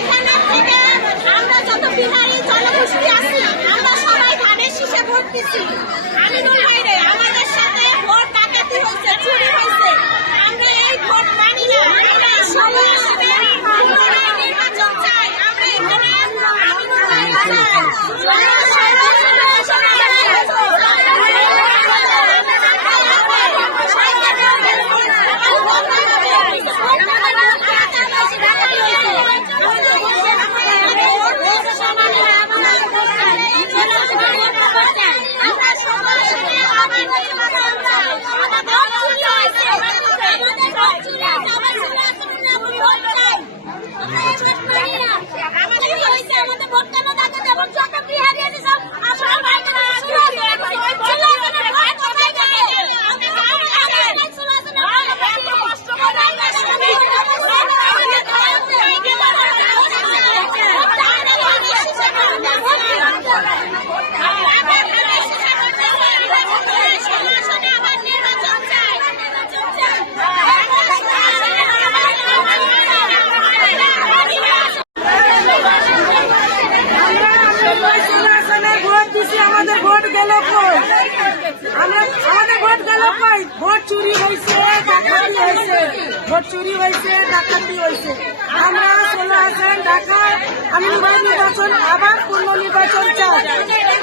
এইখানে থেকে আমরা যত বিহারি জনগোষ্ঠী আছি আমরা সবাই ধানের শীষে ভোট দিচ্ছি। আমিনুল ভাইরে আমাদের সাথে ভোট ডাকাতি হয়েছে, চুরি হয়েছে, আমরা এই ভোট মানি না। আমরা সবাই নির্বাচন চাই, আমরা এখানে আমিনুল ভাই ভোট চুরি হয়েছে, ডাকাতি হয়েছে, ভোট চুরি হয়েছে, ডাকাতি হয়েছে। আমরা চলে আসেন ঢাকা আমিনুল ভাই নির্বাচন আবার পুনর্নির্বাচন চাই।